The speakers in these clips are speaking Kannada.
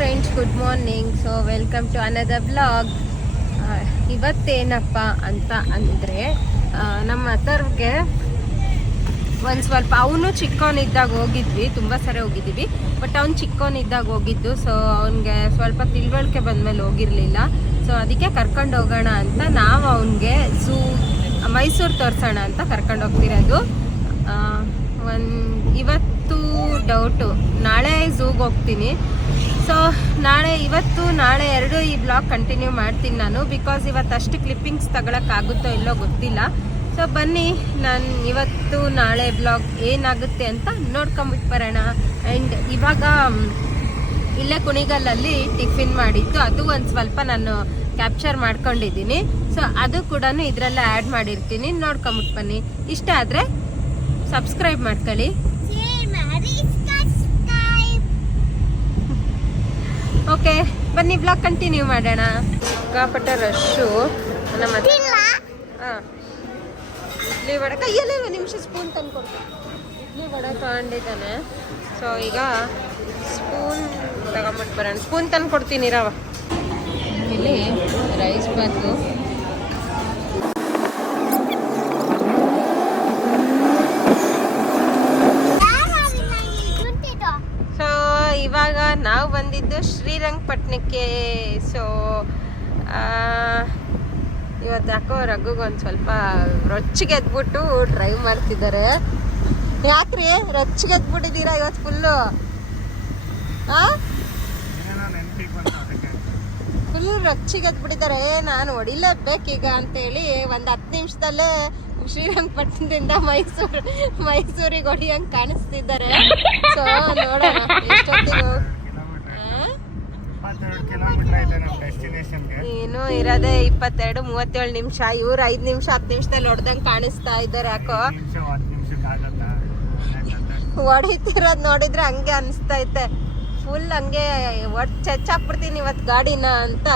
Friends, good morning. So welcome to another blog. ಇವತ್ತೇನಪ್ಪ ಅಂತ ಅಂದರೆ ನಮ್ಮ ಅಥರ್ವ್ಗೆ ಒಂದು ಸ್ವಲ್ಪ ಅವನು ಚಿಕ್ಕವನಿದ್ದಾಗ ಹೋಗಿದ್ವಿ, ತುಂಬ ಸರಿ ಹೋಗಿದ್ದೀವಿ. ಬಟ್ ಅವ್ನು ಚಿಕ್ಕವನಿದ್ದಾಗ ಹೋಗಿದ್ದು. ಸೊ ಅವನಿಗೆ ಸ್ವಲ್ಪ ತಿಳುವಳಿಕೆ ಬಂದಮೇಲೆ ಹೋಗಿರಲಿಲ್ಲ. ಸೊ ಅದಕ್ಕೆ ಕರ್ಕೊಂಡು ಹೋಗೋಣ ಅಂತ ನಾವು ಅವನಿಗೆ ಮೈಸೂರು ತೋರಿಸೋಣ ಅಂತ ಕರ್ಕೊಂಡು ಹೋಗ್ತಿರೋದು. ಇವತ್ತು ಡೌಟು, ನಾಳೆ ಝೂಗೆ ಹೋಗ್ತೀನಿ. ಸೊ ಇವತ್ತು ನಾಳೆ ಎರಡು ಈ ಬ್ಲಾಗ್ ಕಂಟಿನ್ಯೂ ಮಾಡ್ತೀನಿ ನಾನು, ಬಿಕಾಸ್ ಇವತ್ತು ಅಷ್ಟು ಕ್ಲಿಪ್ಪಿಂಗ್ಸ್ ತಗೊಳಕ್ಕಾಗುತ್ತೋ ಇಲ್ಲೋ ಗೊತ್ತಿಲ್ಲ. ಸೊ ಬನ್ನಿ, ನಾನು ಇವತ್ತು ನಾಳೆ ಬ್ಲಾಗ್ ಏನಾಗುತ್ತೆ ಅಂತ ನೋಡ್ಕೊಂಬಿಟ್ಟು ಬರೋಣ. ಆ್ಯಂಡ್ ಇವಾಗ ಇಲ್ಲೇ ಕುಣಿಗಲ್ಲಲ್ಲಿ ಟಿಫಿನ್ ಮಾಡಿದ್ದು, ಅದು ಒಂದು ಸ್ವಲ್ಪ ನಾನು ಕ್ಯಾಪ್ಚರ್ ಮಾಡ್ಕೊಂಡಿದ್ದೀನಿ. ಸೊ ಅದು ಕೂಡ ಇದರಲ್ಲೇ ಆ್ಯಡ್ ಮಾಡಿರ್ತೀನಿ, ನೋಡ್ಕೊಂಬಿಟ್ಟು ಬನ್ನಿ. ಇಷ್ಟ ಆದರೆ ಸಬ್ಸ್ಕ್ರೈಬ್ ಮಾಡ್ಕೊಳ್ಳಿ. ಓಕೆ, ಬನ್ನಿ ಬ್ಲಾಗ್ ಕಂಟಿನ್ಯೂ ಮಾಡೋಣ. ಸಿಕ್ಕಾಪಟ್ಟೆ ರಶ್ಶು. ನಮ್ಮ ಹಾಂ, ಇಡ್ಲಿ ವಡೆ ಕೈಯಲ್ಲೇ ಒಂದು ನಿಮಿಷ ಸ್ಪೂನ್ ತಂದ್ಕೊಡ್ತೀನಿ. ಇಡ್ಲಿ ವಡೆ ತಗೊಂಡಿದ್ದಾನೆ. ಸೊ ಈಗ ಸ್ಪೂನ್ ತಗೊಂಬಿಟ್ಟು ಬರೋಣ. ಸ್ಪೂನ್ ತಂದು ಕೊಡ್ತೀನಿ ರವ. ಇಲ್ಲಿ ರೈಸ್ ಬಾತು. ಇವಾಗ ನಾವು ಬಂದಿದ್ದು ಶ್ರೀರಂಗಪಟ್ಟಣಕ್ಕೆ. ಸೊ ಇವತ್ತು ಯಾಕೋ ರಘುಗೆ ಒಂದು ಸ್ವಲ್ಪ ರೊಚ್ಚಿಗೆ ಎದ್ಬಿಟ್ಟು ಡ್ರೈವ್ ಮಾಡ್ತಿದ್ದಾರೆ. ಯಾಕ್ರಿ ರೊಚ್ಚಿಗೆ ಎದ್ಬಿಟ್ಟಿದ್ದೀರಾ ಇವತ್ತು ಫುಲ್ಲು? ಫುಲ್ ರೊಚ್ಚಿಗೆ ಎದ್ಬಿಟ್ಟಿದ್ದಾರೆ. ನಾನು ಹೊಡಿಲೇಬೇಕೀಗ ಅಂತೇಳಿ ಒಂದು 10 ನಿಮಿಷದಲ್ಲೇ ಶ್ರೀರಂಗಪಟ್ಟಣದಿಂದ ಮೈಸೂರಿಗೆ ಹೊಡಿಯಂಗೆ ಕಾಣಿಸ್ತಿದ್ದಾರೆ. ಸೊ ನೋಡೋಣ ಎಷ್ಟೊತ್ತಿಗೆ. ಏನು ಇರೋದೇ 22-37 ನಿಮಿಷ. ಇವ್ರು 5 ನಿಮಿಷ 10 ನಿಮಿಷದಲ್ಲಿ ಹೊಡೆದಂಗೆ ಕಾಣಿಸ್ತಾ ಇದ್ದಾರೆ. ಯಾಕೋ ಹೊಡಿತಿರೋದು ನೋಡಿದ್ರೆ ಹಂಗೆ ಅನಿಸ್ತೈತೆ. ಫುಲ್ ಹಂಗೆ ಚೆಚ್ಚಾಕ್ಬಿಡ್ತೀನಿ ಇವತ್ತು ಗಾಡಿನ ಅಂತ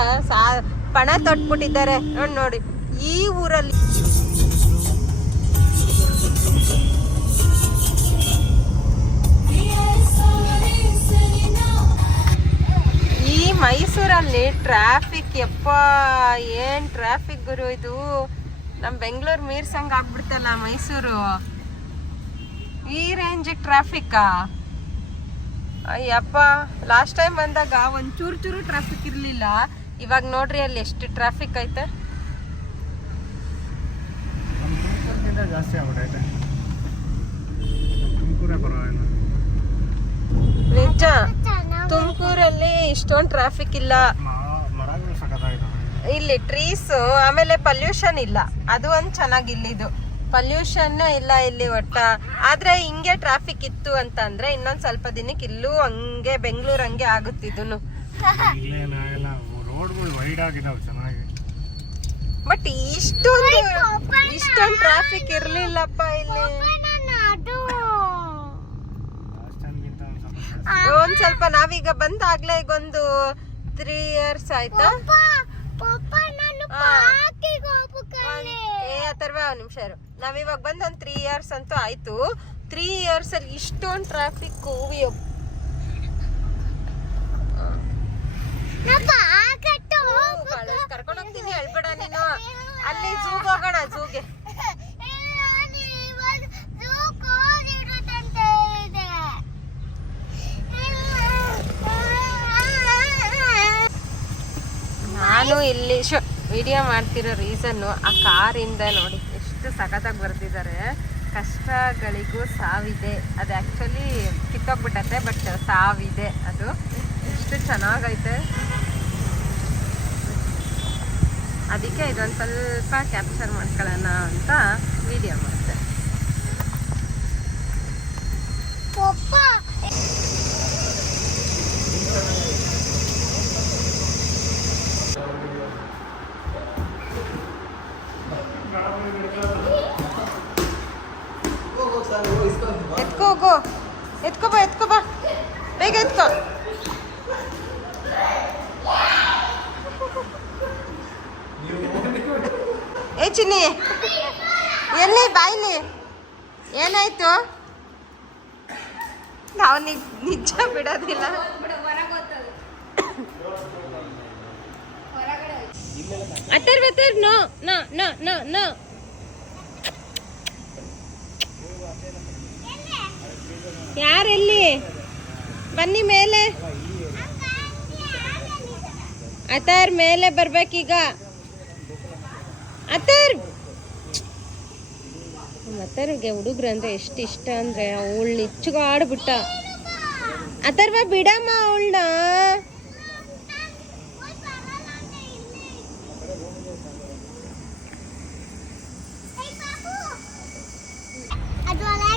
ಪಣ ತೊಟ್ಬಿಟ್ಟಿದ್ದಾರೆ. ನೋಡಿ ಈ ಊರಲ್ಲಿ ಮೈಸೂರಲ್ಲಿ ಟ್ರಾಫಿಕ್, ಯಪ್ಪ ಏನ್ ಟ್ರಾಫಿಕ್ ಗುರು ಇದು. ನಮ್ ಬೆಂಗಳೂರು ಮೀರ್ಸಂಗ್ ಆಗ್ಬಿಡ್ತಲ್ಲ ಮೈಸೂರು. ಈ ರೇಂಜ್ ಟ್ರಾಫಿಕ್ಕಾ? ಅಯ್ಯಪ್ಪ, ಲಾಸ್ಟ್ ಟೈಮ್ ಬಂದಾಗ ಒಂದ್ ಚೂರು ಟ್ರಾಫಿಕ್ ಇರ್ಲಿಲ್ಲ. ಇವಾಗ ನೋಡ್ರಿ ಅಲ್ಲಿ ಎಷ್ಟು ಟ್ರಾಫಿಕ್ ಐತೆ. ನಿಜ, ತುಮಕೂರಲ್ಲಿ ಇಷ್ಟೊಂದು ಟ್ರಾಫಿಕ್ ಇಲ್ಲ. ಇಲ್ಲಿ ಟ್ರೀಸ್, ಆಮೇಲೆ ಪಲ್ಯೂಷನ್ ಇಲ್ಲ. ಅದು ಒಂದು ಚೆನ್ನಾಗಿ ಇಲ್ಲಿದು ಪಲ್ಯೂಷನ್ ಇಲ್ಲ ಇಲ್ಲಿ ಒಟ್ಟ. ಆದ್ರೆ ಹಿಂಗೆ ಟ್ರಾಫಿಕ್ ಇತ್ತು ಅಂತಂದ್ರೆ ಇನ್ನೊಂದ್ ಸ್ವಲ್ಪ ದಿನಕ್ಕೆ ಇಲ್ಲೂ ಹಂಗೆ ಬೆಂಗಳೂರು ಹಂಗೆ ಆಗುತ್ತಿದ್ದು. ಬಟ್ ಇಷ್ಟೊಂದು ಟ್ರಾಫಿಕ್ ಇರ್ಲಿಲ್ಲಪ್ಪ ಇಲ್ಲಿ. ಒಂದ್ ಸ್ವಲ್ಪ ನಾವೀಗ ಬಂದಾಗ್ಲೇ ಈಗ ಒಂದು 3 years ಆಯ್ತಾ. ಅಥರ್ವ ಒಂದ್ ನಿಮಿಷ ಇರು. ನಾವಿವಾಗ ಬಂದ್ ಒಂದ್ 3 years ಅಂತೂ ಆಯ್ತು. 3 years ಅಲ್ಲಿ ಇಷ್ಟೊಂದು ಟ್ರಾಫಿಕ್. ಕರ್ಕೊಂಡು ಹೋಗ್ತೀನಿ, ಹೇಳ್ಬೇಡ ನೀನು. ಅಲ್ಲಿ ಝೂಗ್ ಹೋಗೋಣ, ಝೂಗೆ. ನಾನು ಇಲ್ಲಿ ವಿಡಿಯೋ ಮಾಡ್ತಿರೋ ರೀಸನ್ನು ಆ ಕಾರಿಂದ ನೋಡಿ ಎಷ್ಟು ಸಖತ್ತಾಗಿ ಬರ್ತಿದ್ದಾರೆ. ಕಷ್ಟಗಳಿಗೂ ಸಾವಿದೆ. ಅದು ಆ್ಯಕ್ಚುಲಿ ಕಿತ್ತೋಗ್ಬಿಟ್ಟತ್ತೆ, ಬಟ್ ಸಾವಿದೆ. ಅದು ಎಷ್ಟು ಚೆನ್ನಾಗೈತೆ. ಅದಕ್ಕೆ ಇದೊಂದು ಸ್ವಲ್ಪ ಕ್ಯಾಪ್ಚರ್ ಮಾಡ್ಕೊಳ್ಳೋಣ ಅಂತ ವಿಡಿಯೋ ಮಾಡಿದೆ. ಎತ್ಕೋ ಬಾ ಬೇಗ ಎತ್ಕೋ. ಏ ಚಿನ್ನಿ, ಎಲ್ಲಿ ಬಾಯ್ಲಿ ಏನಾಯ್ತು? ನಾವು ನಿಜ ಬಿಡೋದಿಲ್ಲ. Atharva no no no no no. ಯಾರೆಲ್ಲಿ ಬನ್ನಿ ಮೇಲೆ. ಅಥರ್ ಮೇಲೆ ಬರ್ಬೇಕೀಗ. ಅಥರ್ಗೆ ಹುಡುಗ್ರು ಅಂದ್ರೆ ಎಷ್ಟು ಇಷ್ಟ ಅಂದ್ರೆ ಅವಳು ನಿಚ್ಚಗಾಡ್ಬಿಟ್ಟ. ಅಥರ್ವ ಬಿಡಮ್ಮ ಅವಳನ್ನ.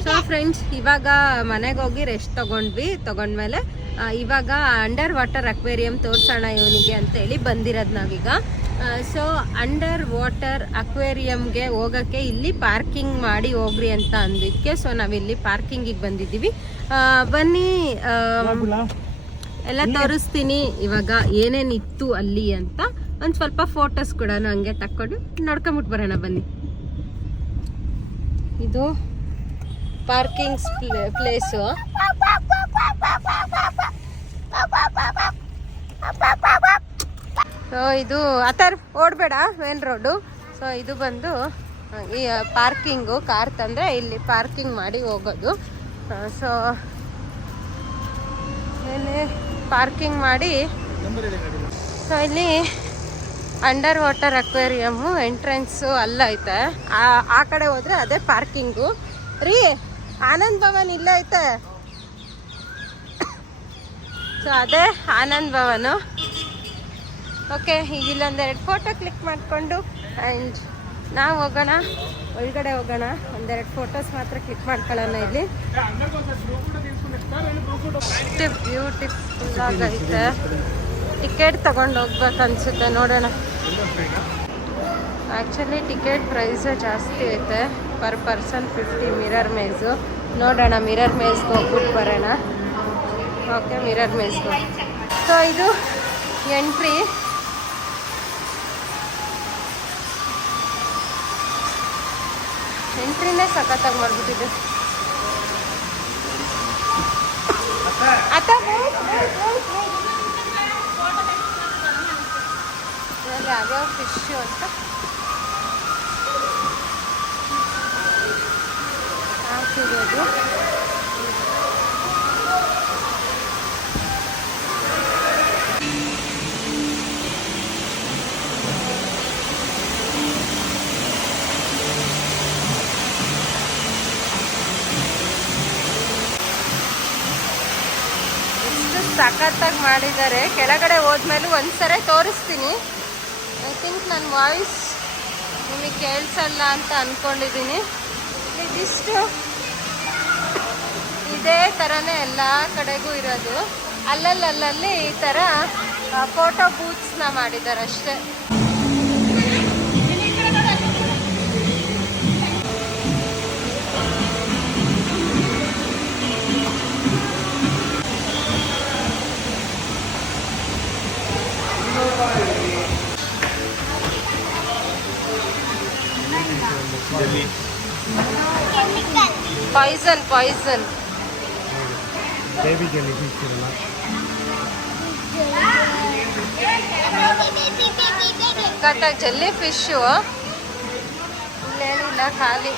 ಸೊ ಫ್ರೆಂಡ್ಸ್, ಇವಾಗ ಮನೆಗೆ ಹೋಗಿ ರೆಸ್ಟ್ ತಗೊಂಡ್ಮೇಲೆ ಇವಾಗ ಅಂಡರ್ ವಾಟರ್ ಅಕ್ವೇರಿಯಂ ತೋರ್ಸೋಣ ಇವನಿಗೆ ಅಂತೇಳಿ ಬಂದಿರೋದು ನಾವೀಗ. ಸೊ ಅಂಡರ್ ವಾಟರ್ ಅಕ್ವೇರಿಯಂಗೆ ಹೋಗೋಕ್ಕೆ ಇಲ್ಲಿ ಪಾರ್ಕಿಂಗ್ ಮಾಡಿ ಹೋಗ್ರಿ ಅಂತ ಅಂದಿದ್ದಕ್ಕೆ ಸೊ ನಾವಿಲ್ಲಿ ಪಾರ್ಕಿಂಗಿಗೆ ಬಂದಿದ್ದೀವಿ. ಬನ್ನಿ ಎಲ್ಲ ತೋರಿಸ್ತೀನಿ ಇವಾಗ ಏನೇನಿತ್ತು ಅಲ್ಲಿ ಅಂತ. ಒಂದು ಸ್ವಲ್ಪ ಫೋಟೋಸ್ ಕೂಡ ಹಂಗೆ ತಕ್ಕೊಂಡು ನೋಡ್ಕೊಂಬಿಟ್ಟು ಬರೋಣ ಬನ್ನಿ. ಇದು ಪಾರ್ಕಿಂಗ್ ಪ್ಲೇಸು. ಸೊ ಇದು ಅಥರ್ ಓಡಬೇಡ ಮೇನ್ ರೋಡು. ಸೊ ಇದು ಬಂದು ಈ ಪಾರ್ಕಿಂಗು. ಕಾರ್ ತಂದರೆ ಇಲ್ಲಿ ಪಾರ್ಕಿಂಗ್ ಮಾಡಿ ಹೋಗೋದು. ಸೊ ಇಲ್ಲಿ ಪಾರ್ಕಿಂಗ್ ಮಾಡಿ ಸೊ ಇಲ್ಲಿ ಅಂಡರ್ ವಾಟರ್ ಅಕ್ವೇರಿಯಮ್ಮು ಎಂಟ್ರೆನ್ಸು ಅಲ್ಲೈತೆ. ಆ ಕಡೆ ಹೋದರೆ ಅದೇ ಪಾರ್ಕಿಂಗು ರೀ. ಆನಂದ್ ಭವನ್ ಇಲ್ಲೇ ಐತೆ. ಸೊ ಅದೇ ಆನಂದ್ ಭವನು. ಓಕೆ, ಈಗ ಇಲ್ಲೊಂದೆರಡು ಫೋಟೋ ಕ್ಲಿಕ್ ಮಾಡಿಕೊಂಡು ಆ್ಯಂಡ್ ನಾವು ಹೋಗೋಣ, ಒಳಗಡೆ ಹೋಗೋಣ. ಒಂದೆರಡು ಫೋಟೋಸ್ ಮಾತ್ರ ಕ್ಲಿಕ್ ಮಾಡ್ಕೊಳ್ಳೋಣ. ಇಲ್ಲಿ ಬ್ಯೂಟಿಫುಲ್ ಆಗೈತೆ. ಟಿಕೆಟ್ ತಗೊಂಡು ಹೋಗ್ಬೇಕು ಅನ್ಸುತ್ತೆ, ನೋಡೋಣ. ಆ್ಯಕ್ಚುಲಿ ಟಿಕೆಟ್ ಪ್ರೈಸೇ ಜಾಸ್ತಿ ಐತೆ, ಪರ್ ಪರ್ಸನ್ 50 ಮಿರರ್ ಮೇಝು. ನೋಡೋಣ, ಮಿರರ್ ಮೇಜ್ಗೆ ಹೋಗ್ಬಿಟ್ಟು ಬರೋಣ. ಓಕೆ, ಮಿರರ್ ಮೇಜ್ಗೆ. ಸೊ ಇದು ಎಂಟ್ರಿ. ಎಂಟ್ರಿನೇ ಸಖತ್ತಾಗಿ ಮಾಡ್ಬಿಟ್ಟಿದೆ. ಯಾವ್ಯಾವ ಫಿಶ್ ಅಂತ ಹಾಕಿರೋದು. ಸಖತ್ತಾಗಿ ಮಾಡಿದ್ದಾರೆ. ಕೆಳಗಡೆ ಹೋದ್ಮೇಲೆ ಒಂದ್ಸರಿ ತೋರಿಸ್ತೀನಿ. ಐ ಥಿಂಕ್ ನನ್ನ ವಾಯ್ಸ್ ನಿಮಗೆ ಕೇಳಿಸಲ್ಲ ಅಂತ ಅಂದ್ಕೊಂಡಿದ್ದೀನಿ. ಇದಿಷ್ಟು ಇದೇ ಥರನೇ ಎಲ್ಲ ಕಡೆಗೂ ಇರೋದು. ಅಲ್ಲಲ್ಲಿ ಈ ಥರ ಫೋಟೋ ಬೂತ್ಸ್ನ ಮಾಡಿದ್ದಾರೆ ಅಷ್ಟೇ. ಪಾಯ್ಸನ್ ಬೇಬಿ ಜೆಲ್ಲಿ ಫಿಶ್ ಇರಲ್ಲ. ಜೆಲ್ಲಿ ಫಿಶ್ಶು ಇಲ್ಲೇನಿಲ್ಲ, ಖಾಲಿ.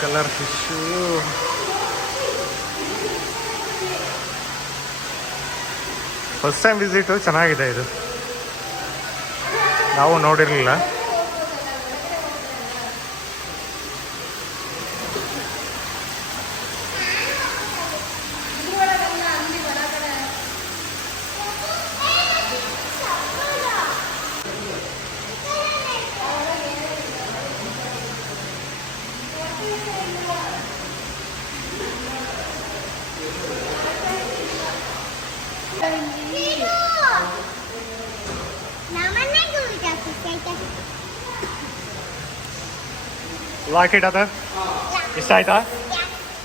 Colour fish. First time visit, ಚೆನ್ನಾಗಿದೆ ಇದು, ನಾವು ನೋಡಿರಲಿಲ್ಲ. ಲಾಕ್ ಇಟ್ ಅದ ಇಷ್ಟ ಆಯ್ತಾ?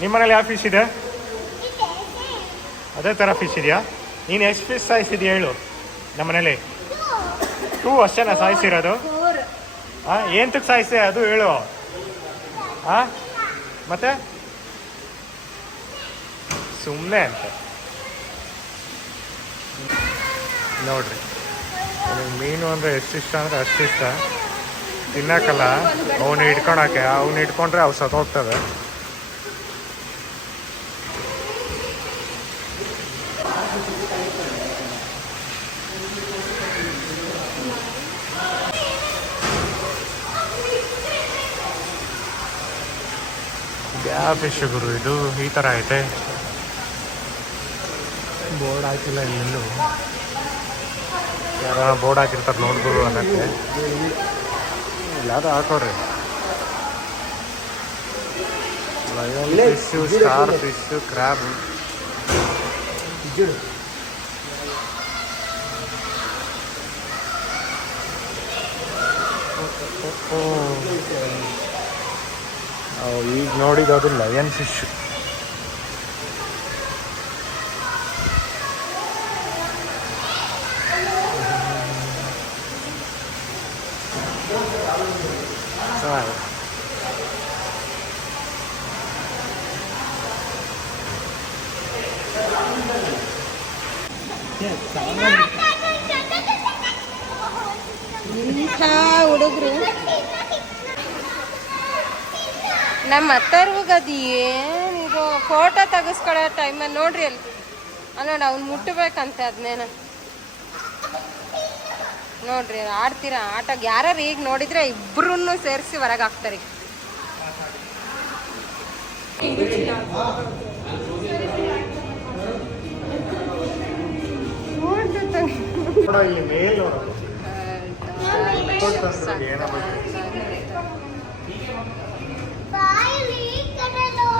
ನಿಮ್ಮ ಮನೇಲಿ ಯಾವ ಫಿಶ್ ಇದೆ? ಅದೇ ಥರ ಫಿಶ್ ಇದೆಯಾ? ನೀನು ಎಷ್ಟು ಫಿಶ್ ಸಾಯಿಸಿದ್ಯಾ ಹೇಳು? ನಮ್ಮ ಮನೇಲಿ 2 ಅಷ್ಟೇನಾ ಸಾಯಿಸಿರೋದು? ಹಾಂ, ಏಂತಕ್ಕೆ ಸಾಯಿಸಿ ಅದು ಹೇಳು. ಹಾಂ, ಮತ್ತೆ ಸುಮ್ಮನೆ ಅಂತ ನೋಡ್ರಿ. ನನಗೆ ಮೀನು ಅಂದರೆ ಎಷ್ಟು ಇಷ್ಟ ಅಂದರೆ ಅಷ್ಟು ಇಷ್ಟ. ತಿನ್ನಕ್ಕಲ್ಲ, ಅವನು ಹಿಡ್ಕೊಳಕ್ಕೆ. ಅವ್ನು ಹಿಡ್ಕೊಂಡ್ರೆ ಅವು ಸತ್ತೋಗ್ತವೆ. ಯಾವ ಫಿಶ್ ಗುರು ಇದು? ಈ ಥರ ಐತೆ. ಬೋರ್ಡ್ ಹಾಕಿಲ್ಲ ಇಲ್ಲೆಲ್ಲೂ. ಯಾರ ಬೋರ್ಡ್ ಹಾಕಿರ್ತಾರೆ ನೋಡ್ಗುರು ಅನ್ನಕ್ಕೆ. ಇಲ್ಲಾದ್ರೂ ಹಾಕೋರಿ. Lion fish, star fish, crab. ಈಗ ನೋಡಿದ್ದು ಲಯನ್ ಫಿಶ್. ಹುಡುಗರು ನಮ್ಮ ಅತ್ತರ್ವಗದು ಏನಿದು ಫೋಟೋ ತೆಗಿಸ್ಕೊಳ್ಳೋ ಟೈಮಲ್ಲಿ ನೋಡ್ರಿ ಅಲ್ಲಿ ನೋಡಿ ಅವ್ನು ಮುಟ್ಟಬೇಕಂತೆ ಅದನ್ನೇನ ನೋಡ್ರಿ. ಆಡ್ತೀರಾ ಆಟ? ಯಾರು ಈಗ ನೋಡಿದ್ರೆ ಇಬ್ರು ಸೇರಿಸಿ ಹೊರಗೆ ಹಾಕ್ತಾರೆ.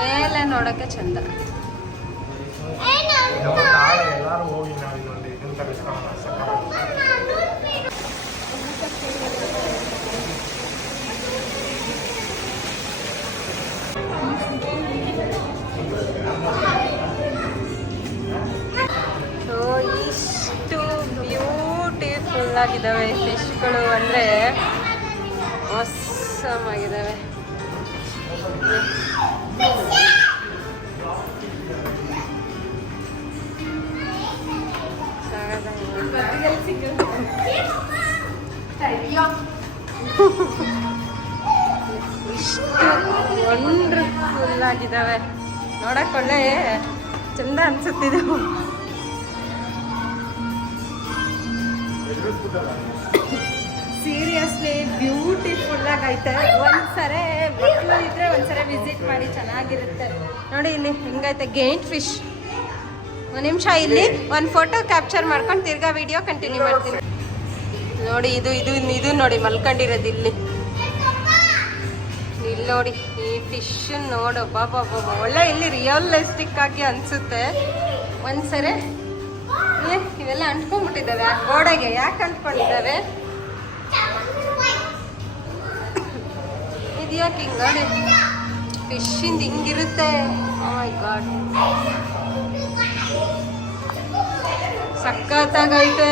ಮೇಲೆ ನೋಡಕ್ಕೆ ಚಂದ. ಎಲ್ಲರೂ ಹೋಗಿ ನಾವು ಇನ್ನೊಂದು ಇದನ್ನ ಇಷ್ಟು ಬ್ಯೂಟಿಫುಲ್ ಆಗಿದ್ದಾವೆ ಫಿಶ್ಗಳು ಅಂದರೆ ಆಸಮ್ ಆಗಿದ್ದಾವೆ. ಇಷ್ಟು ವಂಡರ್ಫುಲ್ ಆಗಿದ್ದಾವೆ, ನೋಡಕ್ ಒಳ್ಳೆ ಚಂದ ಅನ್ಸುತ್ತಿದ್ದವು. ಸೀರಿಯಸ್ಲಿ ಬ್ಯೂಟಿಫುಲ್ ಆಗೈತೆ. ಒಂದ್ಸರಿ ಮಕ್ಕಳು ಇದ್ರೆ ಒಂದ್ಸರಿ ವಿಸಿಟ್ ಮಾಡಿ, ಚೆನ್ನಾಗಿರುತ್ತೆ. ನೋಡಿ ಇಲ್ಲಿ ಹೆಂಗೈತೆ ಗೇಂಟ್ ಫಿಶ್. ಒಂದು ನಿಮಿಷ ಇಲ್ಲಿ ಒಂದು ಫೋಟೋ ಕ್ಯಾಪ್ಚರ್ ಮಾಡ್ಕೊಂಡು ತಿರ್ಗಾ ವಿಡಿಯೋ ಕಂಟಿನ್ಯೂ ಮಾಡ್ತೀನಿ. ನೋಡಿ ಇದು ಇದು ಇದು ನೋಡಿ ಮಲ್ಕೊಂಡಿರೋದು ಇಲ್ಲಿ ನೋಡಿ ಈ ಫಿಶ್ ನೋಡು. ಬಾಬಾ ಒಳ್ಳೆ ಇಲ್ಲಿ ರಿಯಲಿಸ್ಟಿಕ್ ಆಗಿ ಅನ್ಸುತ್ತೆ. ಒಂದ್ಸರಿ ಇವೆಲ್ಲ ಅಂಟ್ಕೊಂಡ್ಬಿಟ್ಟಿದ್ದಾವೆ ಆ ಗೋಡೆಗೆ. ಯಾಕೆ ಅಂಟ್ಕೊಂಡಿದ್ದಾವೆ ಇದ್ಯಾಕೆ ಹಿಂಗ ನೋಡಿ ಫಿಶಿಂದ ಹಿಂಗಿರುತ್ತೆ. ಓ ಮೈ ಗಾಡ್, ಸಖತ್ತಾಗೈತೆ,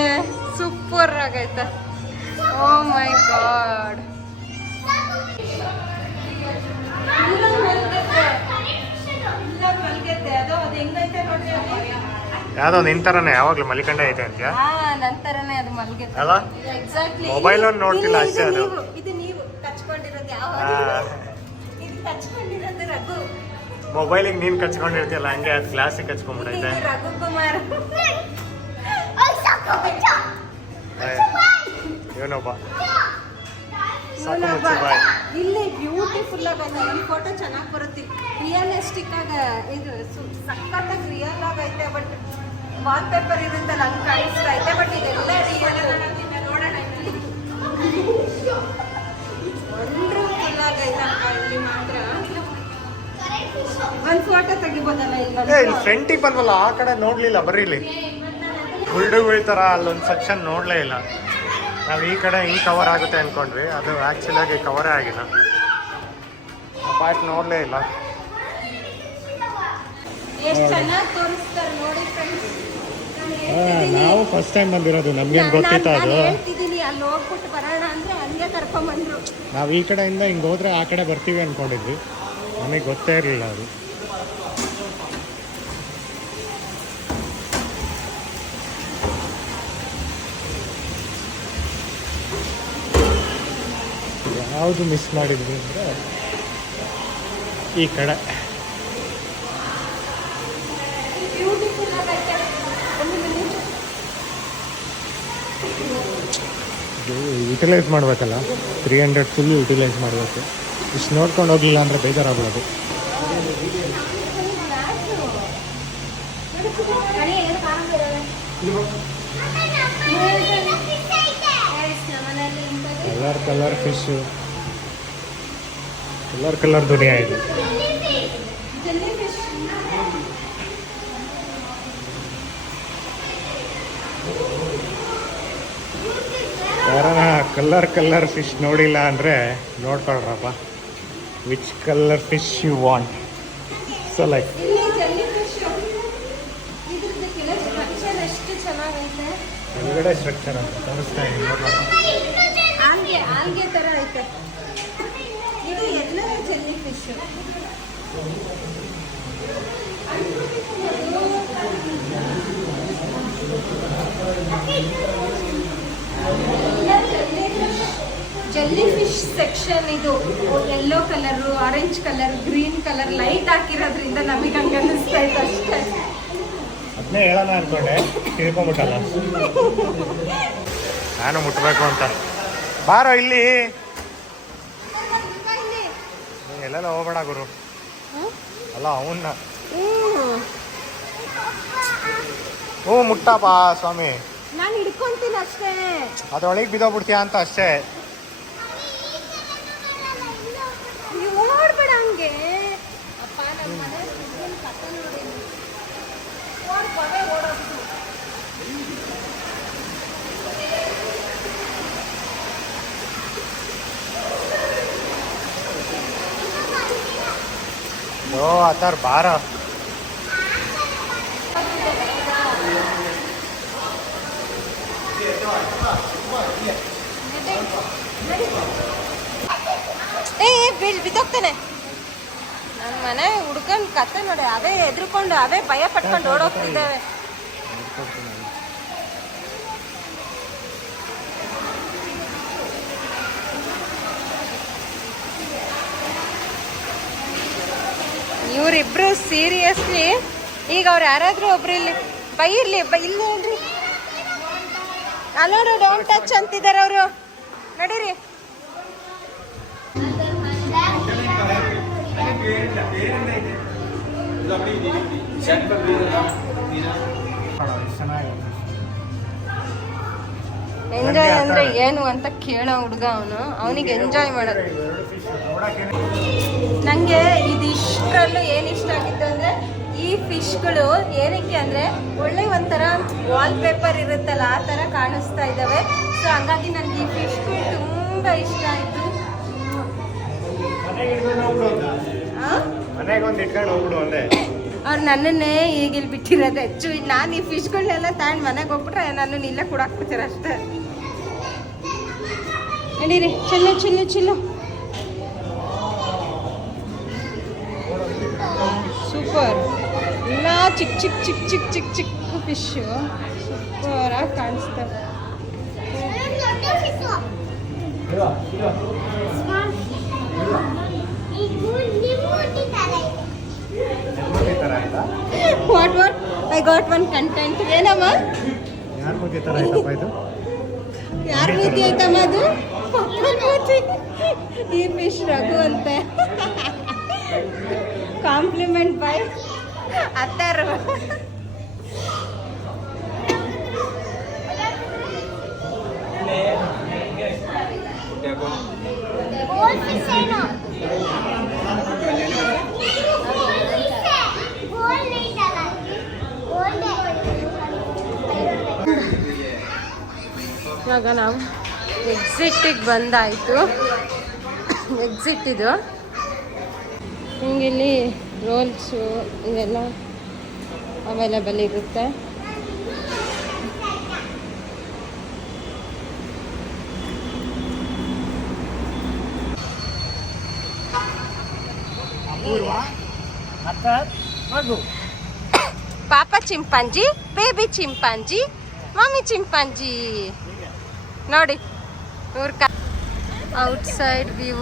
ಸೂಪರ್ ಆಗೈತೆ. ಓ ಮೈ ಗಾಡ್, ಯಾವ್ದೋ ನಿಂತರನೇ ಯಾವಾಗ್ಲೂ ಮಲಿಕಂಡ ಐತೆ ಅಂತ ನಂತರನೇ ಅದು ಮಲ್ಗೆತ್ತೆ. ಅಲ್ಲ ಮೊಬೈಲ್ ಒಂದು ನೋಡ್ತಿಲ್ಲ ಅಷ್ಟೇ. ಅದು ಇದು ನೀವು ಕಚ್ಕೊಂಡಿರೋದು ಯಾವ ಇದು ಕಚ್ಕೊಂಡಿರೋದು ರಘು. ಮೊಬೈಲಿಗೆ ನೀನ್ ಕಚ್ಕೊಂಡಿರ್ತೀಯಲ್ಲ ಹಂಗೆ ಅದು ಗ್ಲಾಸಿಗೆ ಕಚ್ಕೊಂಡ್ಬಿಟ್ಟೈತೆ. ರಘು ಕುಮಾರ್ ಇವನೊಬ್ಬ ಸಾಕು ಮುಚ್ಚು ಬಾಯ್. ಇಲ್ಲಿ ಬ್ಯೂಟಿಫುಲ್ ಆಗೈತೆ. ಈ ಫೋಟೋ ಚೆನ್ನಾಗಿ ಬರುತ್ತೆ. ರಿಯಲಿಸ್ಟಿಕ್ ಆಗ ಇದು ಸಖತ್ತಾಗಿ ರಿಯಲ್ ಆಗೈತೆ. ಬಟ್ ವಾಲ್ ಪೇಪರ್ ಇರುತ್ತಲ್ಲ ಹಂಗೆ ಕಾಣಿಸ್ತಾ ಐತೆ. ಬಟ್ ಇದೆಲ್ಲ ರಿಯಲ್. ನೋಡೋಣ ವಂಡರ್ಫುಲ್ ಆಗೈತಪ್ಪ. ಇಲ್ಲಿ ಮಾತ್ರ ಒಂದು ಫೋಟೋ ತೆಗಿಬೋದಲ್ಲ ಇಲ್ಲಿ ಫ್ರಂಟಿಗೆ ಬಂದ್ವಲ್ಲ ಆ ಕಡೆ ನೋಡ್ಲಿಲ್ಲ. ಬರ್ರಿ ಇಲ್ಲಿ ಹುಡುಗ ಥರ ಅಲ್ಲೊಂದು ಸೆಕ್ಷನ್ ನೋಡಲೇ ಇಲ್ಲ ನಾವು. ಈ ಕಡೆ ಹಿಂಗೆ ಕವರ್ ಆಗುತ್ತೆ ಅಂದ್ಕೊಂಡ್ವಿ, ಅದು ಆ್ಯಕ್ಚುಲಾಗಿ ಕವರೇ ಆಗಿಲ್ಲ. ಪಾಟ್ ನೋಡಲೇ ಇಲ್ಲ. ಎಷ್ಟು ಚೆನ್ನಾಗಿ ತೋರಿಸ್ತಾರೆ ನೋಡಿ ಫ್ರೆಂಡ್ಸ್. ನಾವು ಫಸ್ಟ್ ಟೈಮ್ ಬಂದಿರೋದು, ನಮ್ಗೇನು ಗೊತ್ತಿತ್ತು ಅದು. ಹೇಳ್ತಿದ್ದೀನಿ ಅಲ್ಲಿ ಹೋಗ್ಬಿಟ್ಟು ಬರೋಣ ಅಂದ್ರೆ ಹಂಗೆ ಕರ್ಕೊಂಬಂದ್ರು. ನಾವು ಈ ಕಡೆಯಿಂದ ಹಿಂಗೆ ಹೋದ್ರೆ ಆ ಕಡೆ ಬರ್ತೀವಿ ಅಂದ್ಕೊಂಡಿದ್ವಿ, ನಮಗೆ ಗೊತ್ತೇ ಇರಲಿಲ್ಲ ಅದು. ಯಾವುದು ಮಿಸ್ ಮಾಡಿದ್ವಿ ಅಂದರೆ ಈ ಕಡೆ. ಯುಟಿಲೈಸ್ ಮಾಡಬೇಕಲ್ಲ, 300 ಫುಲ್ ಯುಟಿಲೈಸ್ ಮಾಡಬೇಕು. ಇಷ್ಟು ನೋಡ್ಕೊಂಡು ಹೋಗಲಿಲ್ಲ ಅಂದರೆ ಬೇಜಾರಾಗ್ಬಿಡೋದು. ಕಲರ್ ಫಿಶು, ಕಲರ್ ದುನಿಯಾ ಇದು. ಯಾರನ ಕಲರ್ ಫಿಶ್ ನೋಡಿಲ್ಲ ಅಂದರೆ ನೋಡ್ಕೊಳ್ರಪ್ಪ. Which colour fish you want. So like ಒಳಗಡೆ ಸ್ಟ್ರಕ್ಚರ್ ಅಂತ ತೋರಿಸ್ತಾ ಇದ್ದೀನಿ ನೋಡ್ರಪ್ಪ. ಆಲ್ಗೆ ತರ ಐತೆ ಇದು. ಎಲ್ಲ jelly fish. Jelly fish section ಇದು. Yellow colour, orange colour, green colour light ಹಾಕಿರೋದ್ರಿಂದ ನಮಗೆ ಹಂಗೆ ಅನ್ನಿಸ್ತಾ ಇತ್ತು ಅಷ್ಟೇ. ಅದನ್ನೇ ಹೇಳೋಣ ಅನ್ಕೊಂಡೆ, ತಿಳ್ಕೊಂಬಿಟ್ಟಲ್ಲ. ನಾನು ಮುಟ್ಬೇಕು ಅಂತ. ಬಾರೋ ಇಲ್ಲಿ, ಎಲ್ಲೆಲ್ಲ ಹೋಗ್ಬೇಡ ಗುರು. ಅಲ್ಲ ಅವನ್ನ ಮುಟ್ಟಪ್ಪ ಸ್ವಾಮಿ. ನಾನು ಹಿಡ್ಕೊಂತೀನಿ ಅಷ್ಟೇ. ಅದ್ರೊಳಗೆ ಬಿದ್ದೋಗ್ಬಿಡ್ತೀಯ ಅಂತ ಅಷ್ಟೇ. ನೀವು ಓಡ್ಬೇಡ ಹಂಗೆ. ಅಪ್ಪ ನಮ್ಮ ಮನೆ ಕಥೆ ನೋಡಿ ಓಡೋದು. ಓ ಆತರ ಬಾರ. ಬಿದ್ದೋಗ್ತಾನೆ. ನನ್ನ ಮನೆ ಹುಡ್ಕೊಂಡ್ ಕತೆ ನೋಡಿ, ಅವೇ ಎದ್ರುಕೊಂಡು ಅವೇ ಭಯ ಪಟ್ಕೊಂಡು ಓಡೋಗ್ತಿದ್ದಾವೆ. ಇವರಿಬ್ರು ಸೀರಿಯಸ್ಲಿ ಈಗ ಅವ್ರು ಯಾರಾದ್ರೂ ಒಬ್ರು ಇಲ್ಲಿ ಇಲ್ಲಿ ನೋಡ್ರಿ, ಅಲ್ಲೋಡು ಡೋಂಟ್ ಟಚ್ ಅಂತಿದ್ದಾರೆ ಅವರು. ನಡೀರಿ. ಎಂಜಾಯ್ ಅಂದ್ರೆ ಏನು ಅಂತ ಕೇಳೋ ಹುಡುಗ ಅವನಿಗೆ ಎಂಜಾಯ್ ಮಾಡೋದು. ನನಗೆ ಇದಿಷ್ಟರಲ್ಲೂ ಏನು ಇಷ್ಟ ಆಗಿತ್ತು ಅಂದರೆ ಈ ಫಿಶ್ಗಳು ಏನಕ್ಕೆ ಅಂದರೆ ಒಳ್ಳೆ ಒಂಥರ ವಾಲ್ ಪೇಪರ್ ಇರುತ್ತಲ್ಲ ಆ ಥರ ಕಾಣಿಸ್ತಾ ಇದ್ದಾವೆ. ಸೊ ಹಂಗಾಗಿ ನನಗೆ ಈ ಫಿಶ್ಗಳು ತುಂಬ ಇಷ್ಟ ಆಯಿತು. ಅವ್ರು ನನ್ನನ್ನೇ ಈಗಿಲ್ಲಿ ಬಿಟ್ಟಿರೋದು ಹೆಚ್ಚು. ನಾನು ಈ ಫಿಶ್ಗಳನ್ನೆಲ್ಲ ತಗೊಂಡು ಮನೆಗೆ ಹೋಗ್ಬಿಟ್ರೆ ನನ್ನನ್ನು ಇಲ್ಲೇ ಕೂಡಾಕ್ಬಿಡ್ತಾರೆ ಅಷ್ಟೇ. ನಡೀರಿ, ಚಿಲ್ಲು ಚಿಲ್ಲು ಚಿಲ್ಲು. ಸೂಪರ್. ಎಲ್ಲ ಚಿಕ್ಕ ಚಿಕ್ಕ ಚಿಕ್ಕ ಚಿಕ್ಕ ಚಿಕ್ಕ ಚಿಕ್ಕ ಫಿಶ್ಶು ಸೂಪರಾಗಿ ಕಾಣಿಸ್ತವೆ. What I got one content. ಏನಮ್ಮ ಯಾರ ಮೂತಿ ಆಯ್ತಮ್ಮ ಅದು? ಈ ಫಿಶ್ ರಘು ಅಂತೆ. ಕಾಂಪ್ಲಿಮೆಂಟ್ ಬೈ ಅತ್ತಾರು. ಇವಾಗ ನಾವು ಎಕ್ಸಿಟಿಗೆ ಬಂದಾಯಿತು. ಎಕ್ಸಿಟ್ ಇದು ನಿಮ್ಗೆ ಇಲ್ಲಿ ರೋಲ್ಸು ಇವೆಲ್ಲ ಅವೈಲಬಲ್ ಇರುತ್ತೆ. ಪಾಪ chimpanzee, baby chimpanzee, mummy chimpanzee ನೋಡಿ. Outside view,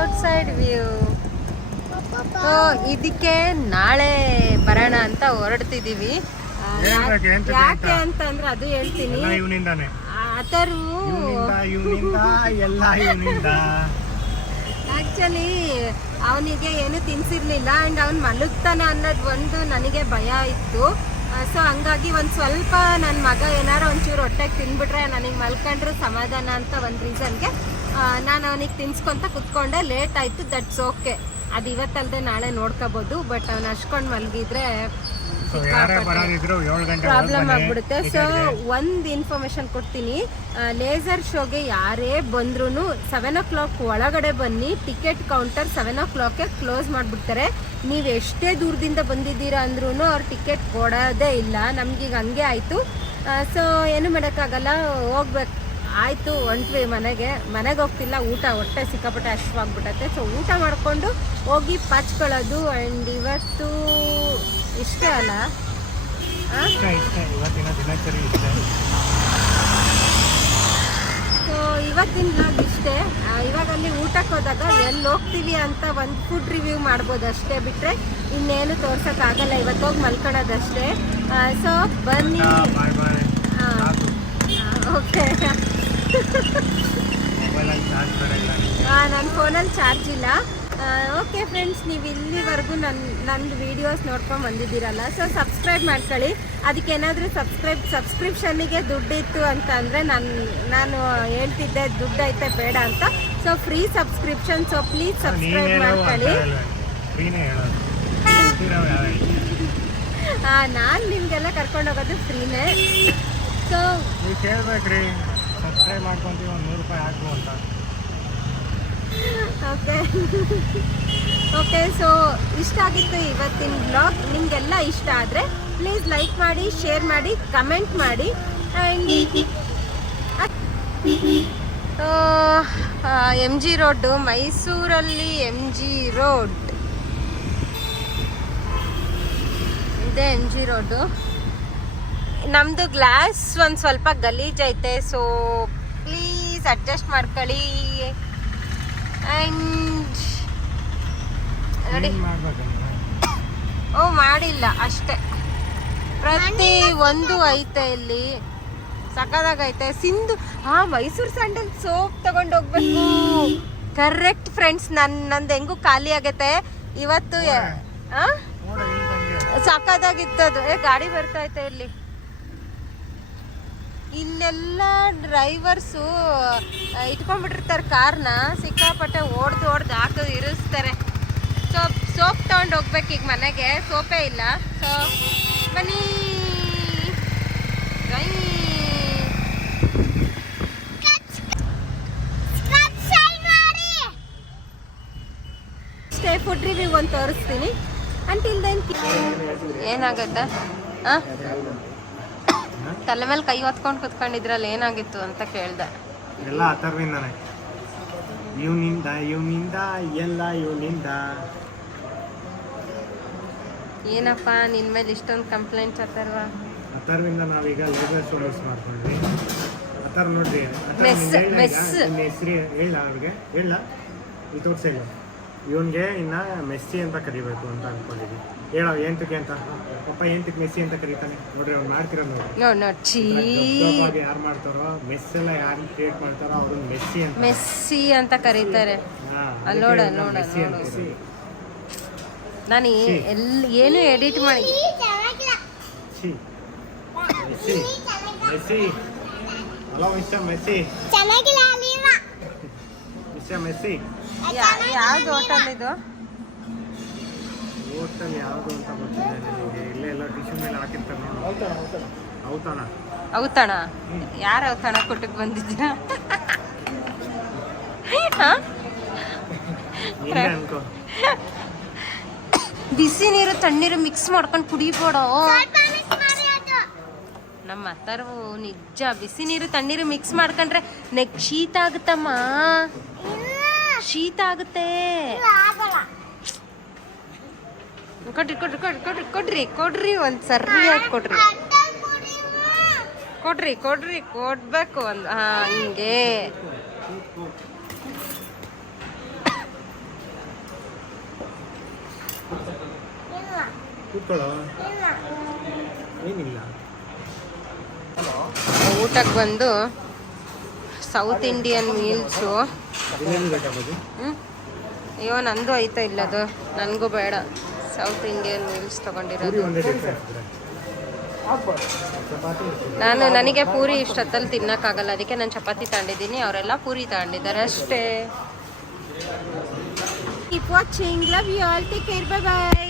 outside view. So ಇದಕ್ಕೆ ನಾಳೆ ಬರೋಣ ಅಂತ ಹೊರಡ್ತಿದೀವಿ. ಯಾಕೆ ಅಂತಂದ್ರೆ ಅದು ಹೇಳ್ತೀನಿ. ಅಥರ್ವು ಆಕ್ಚುಲಿ ಅವನಿಗೆ ಏನು ತಿನ್ಸಿರ್ಲಿಲ್ಲ ಅಂಡ್ ಅವ್ನು ಮಲಗ್ತಾನೆ ಅನ್ನೋದು ಒಂದು ನನಗೆ ಭಯ ಇತ್ತು. ಸೊ ಹಂಗಾಗಿ ಒಂದು ಸ್ವಲ್ಪ ನನ್ನ ಮಗ ಏನಾರು ಒಂಚೂರು ಹೊಟ್ಟೆಗೆ ತಿನ್ಬಿಟ್ರೆ ನನಗೆ ಮಲ್ಕೊಂಡ್ರೆ ಸಮಾಧಾನ ಅಂತ ಒಂದು ರೀಸನ್ಗೆ ನಾನು ಅವನಿಗೆ ತಿನ್ಸ್ಕೊಂತ ಕುತ್ಕೊಂಡೆ. ಲೇಟ್ ಆಯಿತು, ದಟ್ಸ್ ಓಕೆ. ಅದು ಇವತ್ತಲ್ಲದೆ ನಾಳೆ ನೋಡ್ಕೋಬೋದು. ಬಟ್ ಅವ್ನು ಅಷ್ಟ್ಕೊಂಡು ಮಲಗಿದ್ರೆ ಪ್ರಾಬ್ಲಮ್ ಆಗ್ಬಿಡುತ್ತೆ. ಸೊ ಒಂದು ಇನ್ಫಾರ್ಮೇಶನ್ ಕೊಡ್ತೀನಿ. ಲೇಸರ್ ಶೋಗೆ ಯಾರೇ ಬಂದ್ರೂ 7 o'clock ಒಳಗಡೆ ಬನ್ನಿ. ಟಿಕೆಟ್ ಕೌಂಟರ್ 7 o'clock ಕ್ಲೋಸ್ ಮಾಡಿಬಿಡ್ತಾರೆ. ನೀವು ಎಷ್ಟೇ ದೂರದಿಂದ ಬಂದಿದ್ದೀರಾ ಅಂದ್ರೂ ಅವ್ರು ಟಿಕೆಟ್ ಕೊಡೋದೇ ಇಲ್ಲ. ನಮ್ಗೀಗ ಹಂಗೆ ಆಯಿತು. ಸೊ ಏನು ಮಾಡೋಕ್ಕಾಗಲ್ಲ, ಹೋಗ್ಬೇಕು. ಆಯಿತು, ಹೊಂಟ್ವಿ ಮನೆಗೆ ಹೋಗ್ತಿಲ್ಲ. ಹೊಟ್ಟೆ ಸಿಕ್ಕಾಪಟ್ಟೆ ಅಶ್ವಾಗ್ಬಿಟ್ಟತ್ತೆ. ಸೊ ಊಟ ಮಾಡಿಕೊಂಡು ಹೋಗಿ ಪಾಚ್ಕೊಳ್ಳೋದು. ಆ್ಯಂಡ್ ಇವತ್ತು ಇಷ್ಟೇ ಅಲ್ಲ, ಸೊ ಇವತ್ತಿನ ಬ್ಲಾಗ್ ಇಷ್ಟೇ. ಇವಾಗ ಅಲ್ಲಿ ಊಟಕ್ಕೆ ಹೋದಾಗ ಎಲ್ಲಿ ಹೋಗ್ತೀವಿ ಅಂತ ಒಂದು ಫುಡ್ ರಿವ್ಯೂ ಮಾಡ್ಬೋದು ಅಷ್ಟೇ, ಬಿಟ್ಟರೆ ಇನ್ನೇನು ತೋರ್ಸೋಕ್ಕಾಗಲ್ಲ. ಇವತ್ತು ಹೋಗಿ ಮಲ್ಕೊಳ್ಳೋದಷ್ಟೇ. ಸೊ ಬನ್ನಿ. ಓಕೆ, ನನ್ನ ಫೋನಲ್ಲಿ ಚಾರ್ಜ್ ಇಲ್ಲ. ಓಕೆ ಫ್ರೆಂಡ್ಸ್, ನೀವು ಇಲ್ಲಿವರೆಗೂ ನಂದು ವೀಡಿಯೋಸ್ ನೋಡ್ಕೊಂಡು ಬಂದಿದ್ದೀರಲ್ಲ, ಸೊ ಸಬ್ಸ್ಕ್ರೈಬ್ ಮಾಡ್ಕೊಳ್ಳಿ. ಅದಕ್ಕೇನಾದರೂ ಸಬ್ಸ್ಕ್ರಿಪ್ಷನ್ನಿಗೆ ದುಡ್ಡಿತ್ತು ಅಂತ ಅಂದರೆ ನಾನು ಹೇಳ್ತಿದ್ದೆ ದುಡ್ಡು ಐತೆ ಬೇಡ ಅಂತ. So free subscription, so please subscribe ಮಾಡ್ಕೊಳ್ಳಿ. ನಾನು ನಿಮಗೆಲ್ಲ ಕರ್ಕೊಂಡೋಗೋದು ಫ್ರೀನೇ. ಸೊ ಕೇಳ್ಬೇಕ್ರಿ, ಸಬ್ಸ್ಕ್ರೈಬ್ ಮಾಡ್ಕೊಂತೀವಿ, ಒಂದು 100 ರೂಪಾಯಿ ಹಾಕು ಅಂತ. ಓಕೆ, ಸೊ ಇಷ್ಟ ಆಗಿತ್ತು ಇವತ್ತಿನ ಬ್ಲಾಗ್. ನಿಮಗೆಲ್ಲ ಇಷ್ಟ ಆದರೆ ಪ್ಲೀಸ್ ಲೈಕ್ ಮಾಡಿ, ಶೇರ್ ಮಾಡಿ, ಕಮೆಂಟ್ ಮಾಡಿ. MG ರೋಡ್, ಮೈಸೂರಲ್ಲಿ MG ರೋಡ್ ಇದೆ. MG ರೋಡು ನಮ್ಮದು ಗ್ಲಾಸ್ ಒಂದು ಸ್ವಲ್ಪ ಗಲೀಜೈತೆ. ಸೊ ಪ್ಲೀಸ್ ಅಡ್ಜಸ್ಟ್ ಮಾಡ್ಕೊಳ್ಳಿ. ಆ್ಯಂಡ್ ನೋಡಿ, ಮಾಡಿಲ್ಲ ಅಷ್ಟೇ. ಪ್ರತಿ ಒಂದು ಐತೆ ಇಲ್ಲಿ, ಸಕ್ಕದಾಗೈತೆ. ಸಿಂಧು ಮೈಸೂರು ಸ್ಯಾಂಡಲ್ ಸೋಪ್ ತಗೊಂಡು ಹೋಗ್ಬೇಕು. ಕರೆಕ್ಟ್ ಫ್ರೆಂಡ್ಸ್, ನಂದು ಹೆಂಗೂ ಖಾಲಿ ಆಗೈತೆ ಇವತ್ತು. ಸಕ್ಕದಾಗಿತ್ತದು. ಗಾಡಿ ಬರ್ತೈತೆ ಇಲ್ಲಿ. ಇಲ್ಲೆಲ್ಲ ಡ್ರೈವರ್ಸು ಇಟ್ಕೊಂಡ್ಬಿಟ್ಟಿರ್ತಾರೆ ಕಾರ್ನ, ಸಿಕ್ಕಾಪಟ್ಟೆ ಹೊಡ್ದು ಹಾಕೋದು ಇರಿಸ್ತಾರೆ. ಸೋಪ್ ತಗೊಂಡು ಹೋಗ್ಬೇಕು ಈಗ ಮನೆಗೆ. ಸೋಪೇ ಇಲ್ಲ. ಸೊ ಬನ್ನಿ. ಸ್ಟೇ ಫುಡ್ ರಿವ್ಯೂ ಒಂದು ತೋರಿಸ್ತೀನಿ. ಅಂಟಿಲ್ ದೆನ್ ಏನಾಗುತ್ತೆ? ತಲೆ ಮೇಲೆ ಕೈ ಹೊತ್ಕೊಂಡು ಕುತ್ಕೊಂಡಿದ್ರಲ್ಲಿ ಏನಾಗಿತ್ತು ಅಂತ ಕೇಳ್ದೆ. ಎಲ್ಲ ಅಥರ್ವಿಂದನೇ. ಇವನಿಂದ ಎಲ್ಲ ಇವನಿಂದ. ಏನಪ್ಪ ನಿನ್ ಮೇಲೆ ಇಷ್ಟೊಂದು ಕಂಪ್ಲೇಂಟ್ಸ್ ಅಥರ್ವಿಂದ ನಾವೀಗ ಲೇಬರ್ ಶೋ ಮಿಸ್ ಮಾಡ್ಕೊಂಡ್ವಿ. ಅಥರ್ ನೋಡ್ರಿ, ಹೆಸರು ಹೇಳ ಅವ್ರಿಗೆ, ಹೇಳ ಇಲ್ಲಿ ತೋರಿಸಿಲ್ಲ. ಇವನ್ಗೆ ಇನ್ನ ಮೆಸ್ಸಿ ಅಂತ ಕರಿಬೇಕು ಅಂತ ಅನ್ಕೊಂಡಿದ್ವಿ. ಹೇಳ ಏಂತಕ್ಕೆ ಅಂತ. ಪಪ್ಪ ಏಂತಕ್ಕೆ ಮೆಸ್ಸಿ ಅಂತ ಕರೀತಾನೆ ನೋಡ್ರಿ. ಅವ್ನು ಮಾಡ್ತಿರೋದು ನೋಡಿ. ಯಾರು ಮಾಡ್ತಾರೋ ಮೆಸ್ ಎಲ್ಲ ಯಾರು ಕ್ರಿಯೇಟ್ ಮಾಡ್ತಾರೋ ಅವ್ರು ಮೆಸ್ಸಿ ಅಂತ ಕರೀತಾರೆ. ನೋಡ ನಾನು ಏನು ಎಡಿಟ್ ಮಾಡಿ ಯಾವ್ದು ಹೋಟೆಲ್ ಇದು? ಹೋಟೆಲ್ ಯಾವುದು ಅಂತ ಗೊತ್ತಿಲ್ಲ ನನಗೆ. ಇಲ್ಲೇ ಎಲ್ಲ ಟಿಶ್ಯೂ ಮೇಲೆ ಹಾಕಿರ್ತಾರೆ. ಔತಣ ಯಾರು ಔತಣ ಕೊಟ್ಟಕ್ಕೆ ಬಂದಿದ್ದೀರಾ? ನೀನೇ ಅನ್ಕೋ. ಬಿಸಿ ನೀರು ತಣ್ಣೀರು ಮಿಕ್ಸ್ ಮಾಡ್ಕೊಂಡು ಕುಡಿಬೋಡ. ನಮ್ಮ ಅತ್ತರ್ವು ನಿಜ ಬಿಸಿ ನೀರು ತಣ್ಣೀರು ಮಿಕ್ಸ್ ಮಾಡ್ಕೊಂಡ್ರೆ ನೆಕ್ ಶೀತ ಆಗುತ್ತಮ್ಮ, ಶೀತ ಆಗುತ್ತೆ. ಕೊಡ್ರಿ ಕೊಡ್ರಿ ಕೊಡ್ರಿ ಕೊಡ್ರಿ ಕೊಡ್ರಿ ಕೊಡ್ರಿ ಒಂದು ಸರಿಯಾಗಿ ಕೊಡ್ರಿ ಕೊಡ್ರಿ ಕೊಡ್ರಿ ಕೊಡ್ಬೇಕು ಒಂದು. ಹಿಂಗೆ ಕೂತ್ಕೊಳ್ಳೋ, ಏನಿಲ್ಲ. ಊಟಕ್ಕೆ ಬಂದು ಸೌತ್ ಇಂಡಿಯನ್ ಮೀಲ್ಸು. ಅಯ್ಯೋ ನಂದು ಐತಾ ಇಲ್ಲದು, ನನಗೂ ಬೇಡ. ಸೌತ್ ಇಂಡಿಯನ್ ಮೀಲ್ಸ್ ತಗೊಂಡಿರೋದು ನಾನು. ನನಗೆ ಪೂರಿ ಇಷ್ಟೊತ್ತಲ್ಲಿ ತಿನ್ನಕ್ಕಾಗಲ್ಲ, ಅದಕ್ಕೆ ನಾನು ಚಪಾತಿ ತಗೊಂಡಿದ್ದೀನಿ, ಅವರೆಲ್ಲ ಪೂರಿ ತಗೊಂಡಿದ್ದಾರೆ ಅಷ್ಟೇ. Keep watching, love you all, take care, bye by.